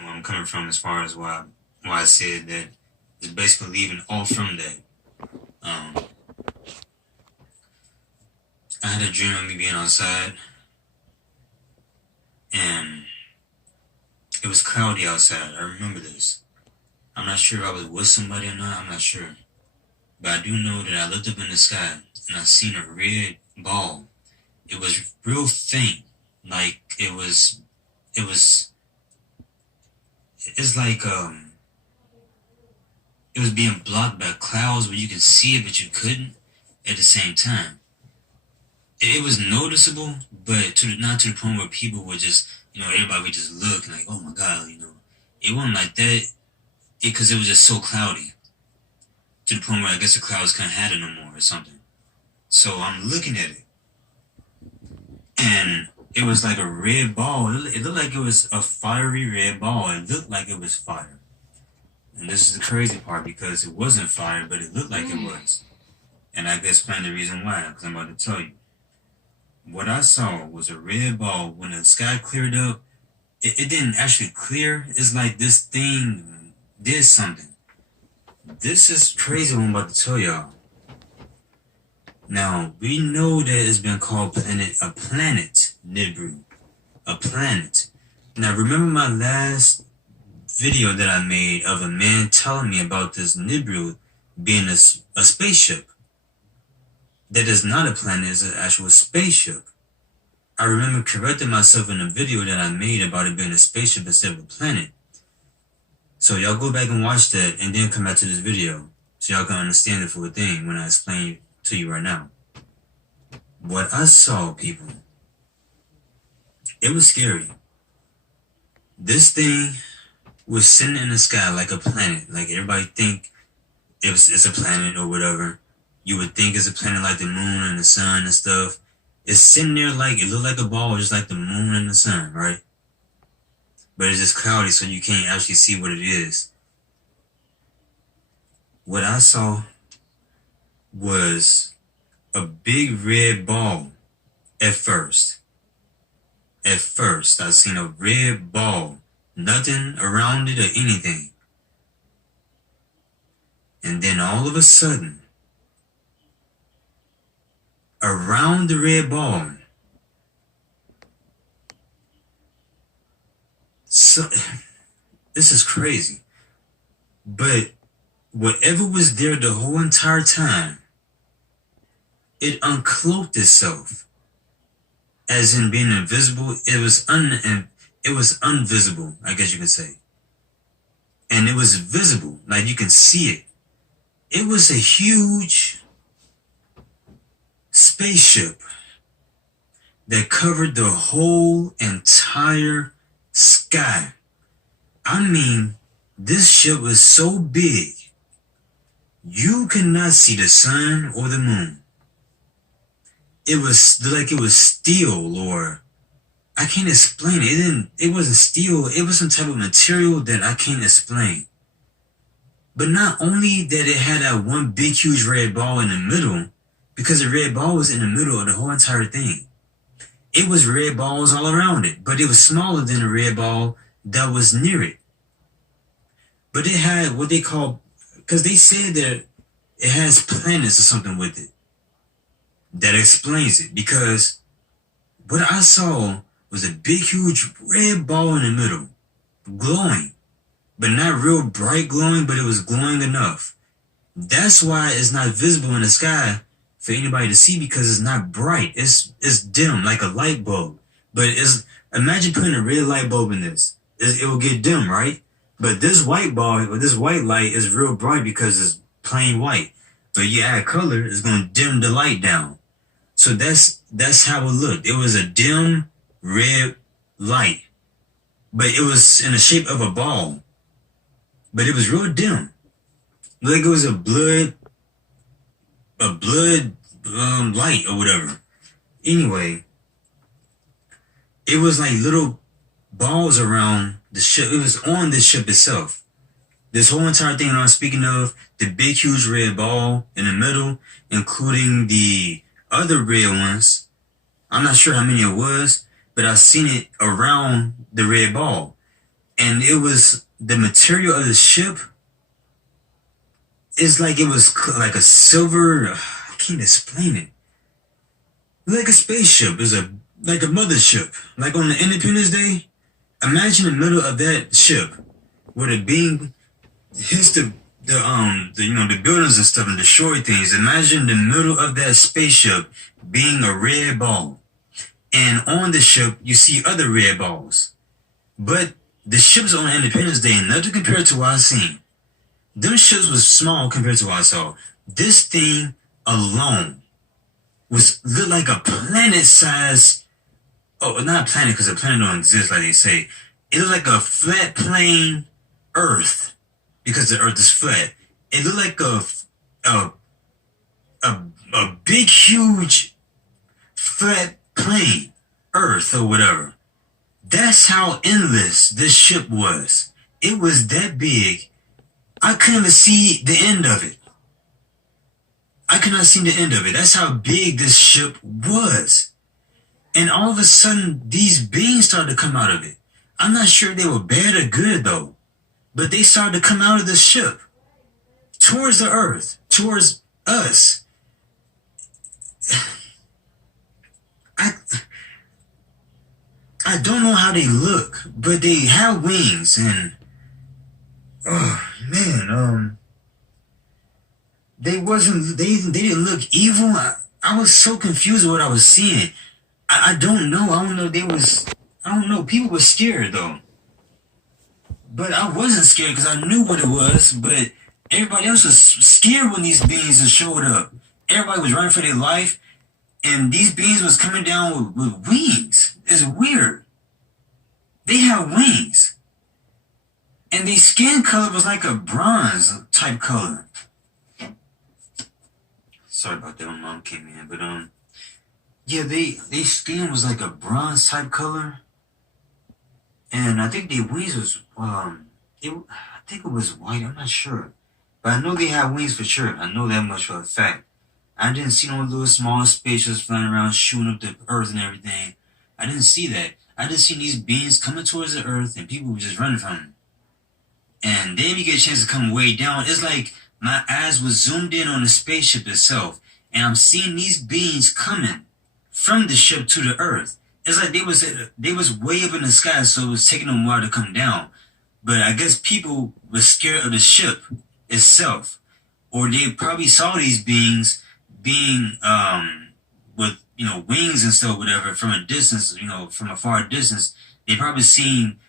where I'm coming from as far as why I said that it's basically leaving off from that. Um, I had a dream of me being outside, and it was cloudy outside. I remember this. I'm not sure if I was with somebody or not. I'm not sure, but I do know that I looked up in the sky and I seen a red ball. It was real faint, like it was. It was. It's like it was being blocked by clouds where you could see it but you couldn't at the same time. It was noticeable, but not to the point where people would just, everybody would just look like, oh my god, It wasn't like that, because it was just so cloudy to the point where I guess the clouds couldn't have it no more or something. So I'm looking at it, and it was like a red ball. It looked like it was a fiery red ball. It looked like it was fire. And this is the crazy part, because it wasn't fire, but it looked like it was. And I can explain the reason why, because I'm about to tell you. What I saw was a red ball. When the sky cleared up, it didn't actually clear. It's like this thing did something. This is crazy what I'm about to tell y'all. Now, we know that it's been called a planet, Nibiru. A planet. Now, remember my last video that I made of a man telling me about this Nibiru being a spaceship? That is not a planet, it's an actual spaceship. I remember correcting myself in a video that I made about it being a spaceship instead of a planet. So y'all go back and watch that and then come back to this video so y'all can understand the full thing when I explain it to you right now. What I saw, people, it was scary. This thing was sitting in the sky like a planet. Like everybody think it's a planet or whatever. You would think it's a planet like the moon and the sun and stuff. It's sitting there like, it looked like a ball just like the moon and the sun, right? But it's just cloudy, so you can't actually see what it is. What I saw was a big red ball at first. At first, I seen a red ball. Nothing around it or anything. And then all of a sudden, around the red ball, so this is crazy, but whatever was there the whole entire time, it uncloaked itself, as in being invisible. It was unvisible, I guess you could say, and it was visible, like you can see it. It was a huge spaceship that covered the whole entire sky. I mean, this ship was so big, you could not see the sun or the moon. It was like it was steel, or I can't explain it. It wasn't steel. It was some type of material that I can't explain. But not only that it had that one big, huge red ball in the middle, because the red ball was in the middle of the whole entire thing. It was red balls all around it, but it was smaller than the red ball that was near it. But it had what they call, because they said that it has planets or something with it. That explains it, because what I saw was a big, huge red ball in the middle, glowing, but not real bright glowing, but it was glowing enough. That's why it's not visible in the sky for anybody to see, because it's not bright. It's dim, like a light bulb. But imagine putting a red light bulb in this. It will get dim, right? But this white bulb, or this white light, is real bright because it's plain white. But you add color, it's going to dim the light down. So that's how it looked. It was a dim red light, but it was in the shape of a ball. But it was real dim, like it was a blood light or whatever. Anyway, it was like little balls around the ship. It was on the ship itself. This whole entire thing that I'm speaking of, the big huge red ball in the middle, including the other red ones. I'm not sure how many it was, but I seen it around the red ball. and it was the material of the ship. It's like it was like a silver. I can't explain it. Like a spaceship. It's like a mothership. Like on the Independence Day. Imagine the middle of that ship where the beam hits the buildings and stuff and destroy things. Imagine the middle of that spaceship being a red ball. And on the ship, you see other red balls. But the ships on Independence Day, nothing compared to what I seen. Them ships was small compared to what I saw. This thing alone looked like a planet size. Oh, not a planet because a planet don't exist like they say. It looked like a flat plane Earth because the Earth is flat. It looked like a big, huge, flat plane Earth or whatever. That's how endless this ship was. It was that big. I couldn't even see the end of it. I could not see the end of it. That's how big this ship was. And all of a sudden, these beings started to come out of it. I'm not sure if they were bad or good, though. But they started to come out of the ship. Towards the earth. Towards us. I don't know how they look. But they have wings. And... oh, man. They didn't look evil. I was so confused with what I was seeing. I don't know. I don't know. People were scared though. But I wasn't scared because I knew what it was. But everybody else was scared when these beings showed up. Everybody was running for their life. And these beings was coming down with wings. It's weird. They have wings. And their skin color was like a bronze type color. Sorry about that, my mom came in, but yeah, they skin was like a bronze type color, and I think their wings was I think it was white. I'm not sure, but I know they have wings for sure. I know that much for a fact. I didn't see no little small spaceships flying around shooting up the earth and everything. I didn't see that. I just seen these beings coming towards the earth, and people were just running from them. And then you get a chance to come way down. It's like my eyes was zoomed in on the spaceship itself, and I'm seeing these beings coming from the ship to the earth. It's like they was way up in the sky, so it was taking them a while to come down. But I guess people were scared of the ship itself, or they probably saw these beings being with wings and stuff, whatever, from a distance, from a far distance. They probably seen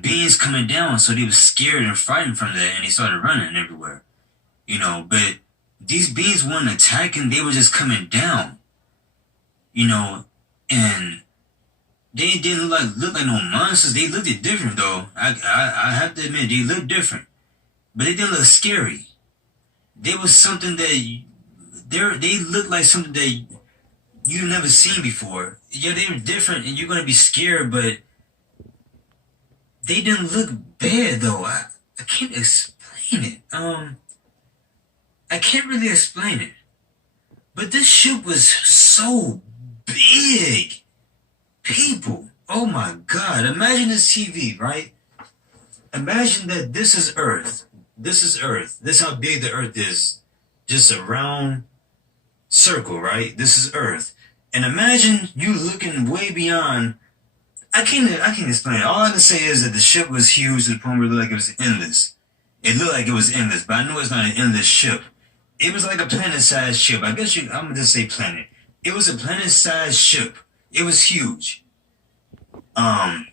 beings coming down, so they was scared and frightened from that, and they started running everywhere. But these beings weren't attacking, they were just coming down. And they didn't look like no monsters. They looked different though. I have to admit, they looked different. But they didn't look scary. They was something that they looked like something that you've never seen before. Yeah, they were different and you're gonna be scared, but they didn't look bad though. I can't explain it. I can't really explain it. But this ship was so big. People, oh my God. Imagine this TV, right? Imagine that this is Earth. This is Earth. This is how big the Earth is. Just a round circle, right? This is Earth. And imagine you looking way beyond. I can't explain it. All I can say is that the ship was huge to the point where it looked like it was endless. It looked like it was endless, but I know it's not an endless ship. It was like a planet-sized ship. I guess I'm going to just say planet. It was a planet-sized ship. It was huge. And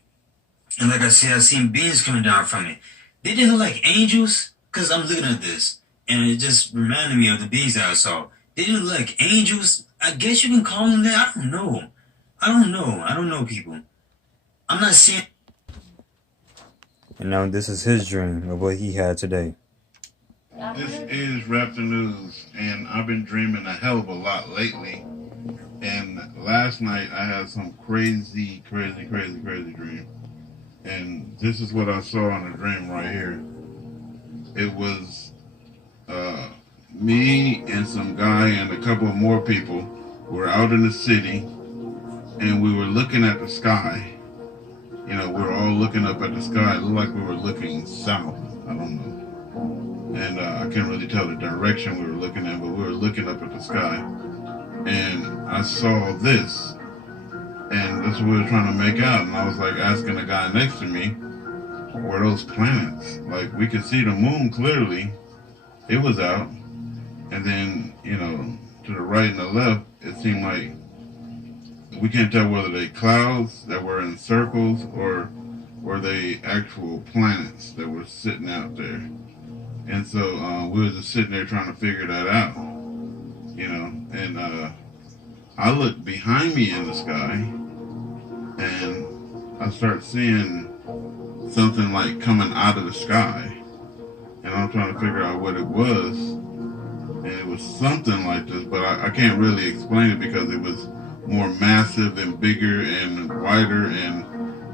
like I said, I've seen beings coming down from it. They didn't look like angels, because I'm looking at this, and it just reminded me of the beings that I saw. They didn't look like angels. I guess you can call them that. I don't know. I don't know, people. I'm not saying... And now this is his dream of what he had today. This is Raptor News, and I've been dreaming a hell of a lot lately. And last night I had some crazy dream. And this is what I saw in the dream right here. It was me and some guy and a couple of more people were out in the city, and we were looking at the sky. you know, we're all looking up at the sky. It looked like we were looking south. I don't know. And I can't really tell the direction we were looking at, but we were looking up at the sky. And I saw this. And that's what we were trying to make out. And I was like asking the guy next to me, were those planets? Like, we could see the moon clearly. It was out. And then, you know, to the right and the left, it seemed like we can't tell whether they clouds that were in circles or were they actual planets that were sitting out there. And so we were just sitting there trying to figure that out, you know. And I looked behind me in the sky, and I start seeing something like coming out of the sky. And I'm trying to figure out what it was. And it was something like this, but I can't really explain it because it was more massive and bigger and wider, and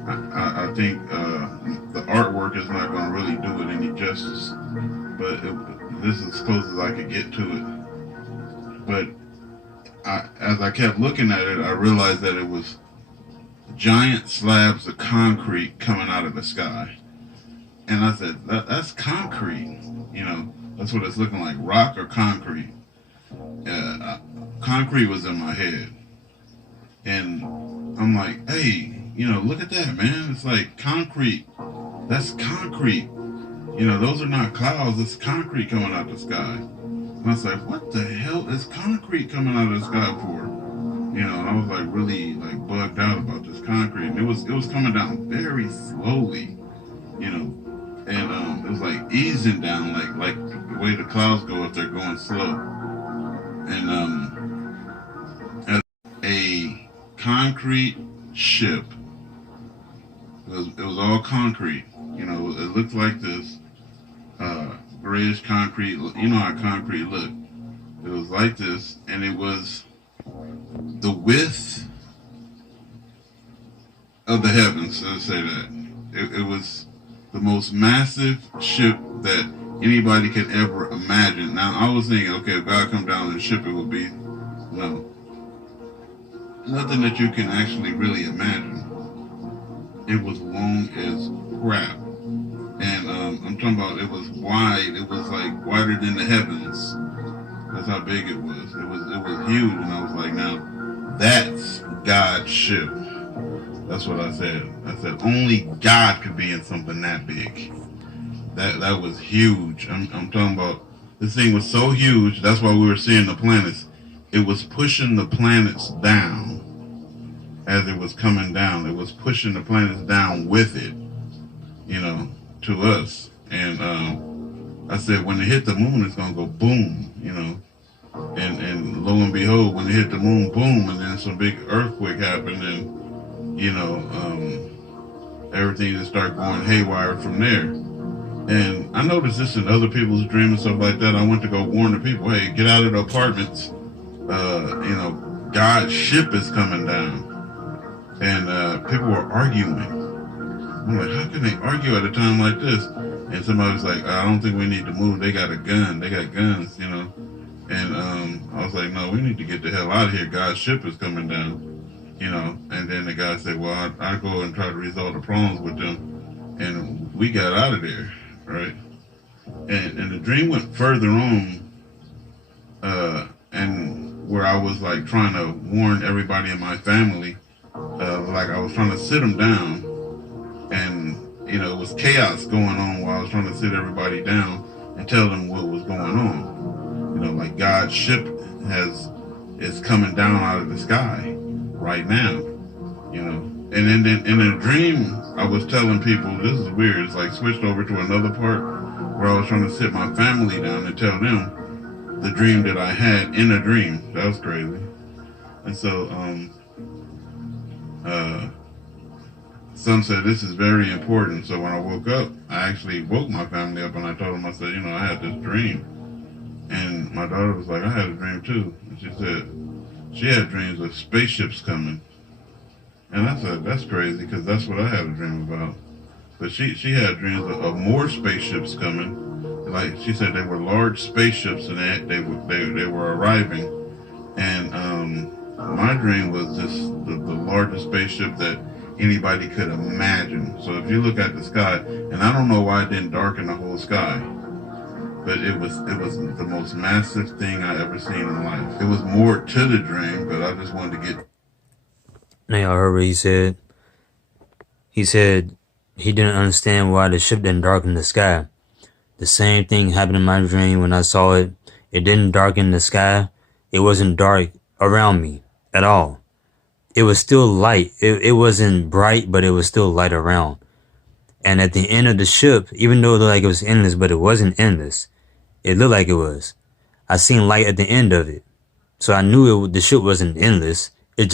I think the artwork is not going to really do it any justice. But this is as close as I could get to it. But as I kept looking at it, I realized that it was giant slabs of concrete coming out of the sky. And I said, that's concrete, you know. That's what it's looking like, rock or concrete. Concrete was in my head. And I'm like, hey, you know, look at that, man. It's like concrete. That's concrete. You know, those are not clouds. It's concrete coming out the sky. And I was like, what the hell is concrete coming out of the sky for? You know, I was like really like bugged out about this concrete. And it was coming down very slowly, you know. And it was like easing down, like the way the clouds go if they're going slow. And as a concrete ship, it was all concrete. You know, it looked like this grayish concrete. You know how concrete looked. It was like this, and it was the width of the heavens. Let's say that it was the most massive ship that anybody could ever imagine. Now, I was thinking, okay, if God come down in a ship, it would be, no, nothing that you can actually really imagine. It was long as crap. And I'm talking about it was wide. It was like wider than the heavens. That's how big it was. It was huge. And I was like, now, that's God's ship. That's what I said. I said only God could be in something that big. That was huge. I'm talking about this thing was so huge. That's why we were seeing the planets. It was pushing the planets down as it was coming down. It was pushing the planets down with it, you know, to us. And I said when it hit the moon, it's gonna go boom, you know. And lo and behold, when it hit the moon, boom, and then some big earthquake happened, and you know, everything just started going haywire from there. And I noticed this in other people's dreams and stuff like that. I went to go warn the people, hey, get out of the apartments. You know, God's ship is coming down. And people were arguing. I'm like, how can they argue at a time like this? And somebody was like, I don't think we need to move. They got a gun. They got guns, you know. And I was like, no, we need to get the hell out of here. God's ship is coming down. You know, and then the guy said, well, I go and try to resolve the problems with them. And we got out of there, right? And the dream went further on, and where I was like trying to warn everybody in my family, like I was trying to sit them down, and, you know, it was chaos going on while I was trying to sit everybody down and tell them what was going on. You know, like God's ship is coming down out of the sky right now, you know. And then in a dream, I was telling people, this is weird, it's like switched over to another part where I was trying to sit my family down and tell them the dream that I had in a dream. That was crazy. And so some said this is very important. So when I woke up, I actually woke my family up and I told them, I said, you know, I had this dream. And my daughter was like, I had a dream too. And she said, she had dreams of spaceships coming. And I said, that's crazy, because that's what I had a dream about. But she had dreams of more spaceships coming. Like she said, they were large spaceships and they were arriving. And my dream was just the largest spaceship that anybody could imagine. So if you look at the sky, and I don't know why it didn't darken the whole sky, but it was the most massive thing I ever seen in life. It was more to the dream, but I just wanted to get. Now y'all heard what he said. He said he didn't understand why the ship didn't darken the sky. The same thing happened in my dream when I saw it. It didn't darken the sky. It wasn't dark around me at all. It was still light. It wasn't bright, but it was still light around. And at the end of the ship, even though it looked like it was endless, but it wasn't endless. It looked like it was. I seen light at the end of it. So I knew the ship wasn't endless. It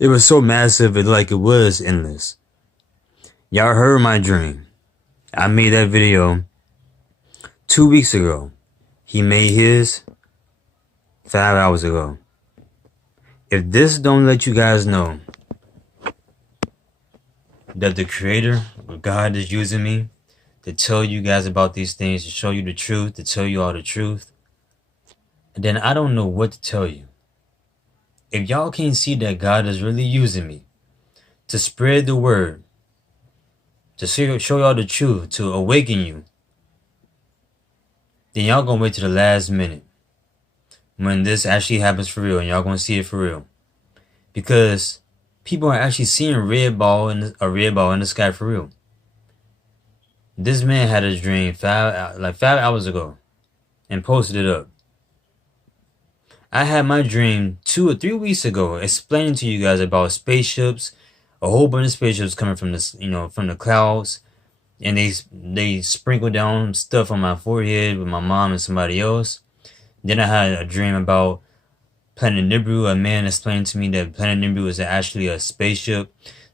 was so massive, it looked like it was endless. Y'all heard my dream. I made that video 2 weeks ago. He made his 5 hours ago. If this don't let you guys know that the Creator, God, is using me to tell you guys about these things, to show you the truth, to tell you all the truth, then I don't know what to tell you. If y'all can't see that God is really using me to spread the word, to show y'all the truth, to awaken you, then y'all gonna wait to the last minute when this actually happens for real, and y'all gonna see it for real. Because people are actually seeing a red ball in the sky for real. This man had a dream 5 hours ago and posted it up. I had my dream 2 or 3 weeks ago explaining to you guys about spaceships, a whole bunch of spaceships coming from from the clouds, and they sprinkled down stuff on my forehead with my mom and somebody else. Then I had a dream about Planet Nibiru. A man explained to me that Planet Nibiru is actually a spaceship.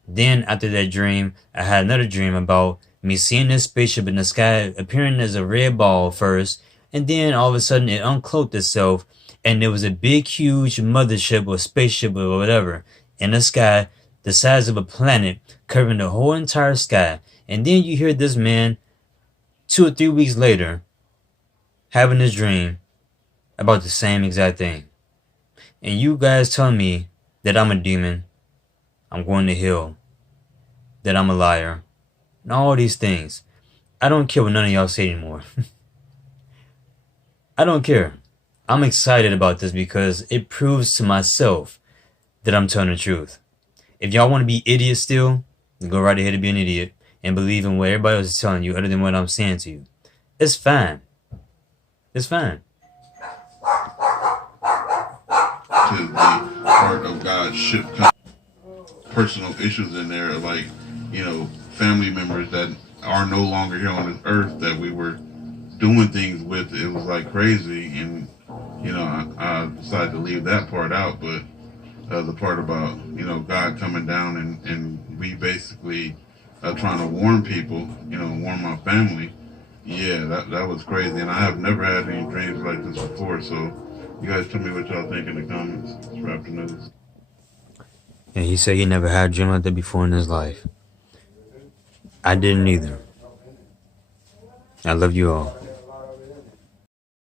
Then after that dream, I had another dream about me seeing this spaceship in the sky appearing as a red ball first, and then all of a sudden it uncloaked itself, and there was a big, huge mothership or spaceship or whatever in the sky, the size of a planet, covering the whole entire sky. And then you hear this man 2 or 3 weeks later having this dream about the same exact thing. And you guys tell me that I'm a demon, I'm going to hell, that I'm a liar, and all these things. I don't care what none of y'all say anymore. I don't care. I'm excited about this because it proves to myself that I'm telling the truth. If y'all want to be idiots still, then go right ahead and be an idiot and believe in what everybody else is telling you other than what I'm saying to you. It's fine. It's fine. To be part of God's ship, personal issues in there, like, family members that are no longer here on this earth that we were doing things with. It was like crazy, and I decided to leave that part out, but the part about God coming down and we basically trying to warn people, warn my family. Yeah, that was crazy, and I have never had any dreams like this before. So you guys tell me what y'all think in the comments. It's Raptor News. And he said he never had a dream like that before in his life. I didn't either. I love you all.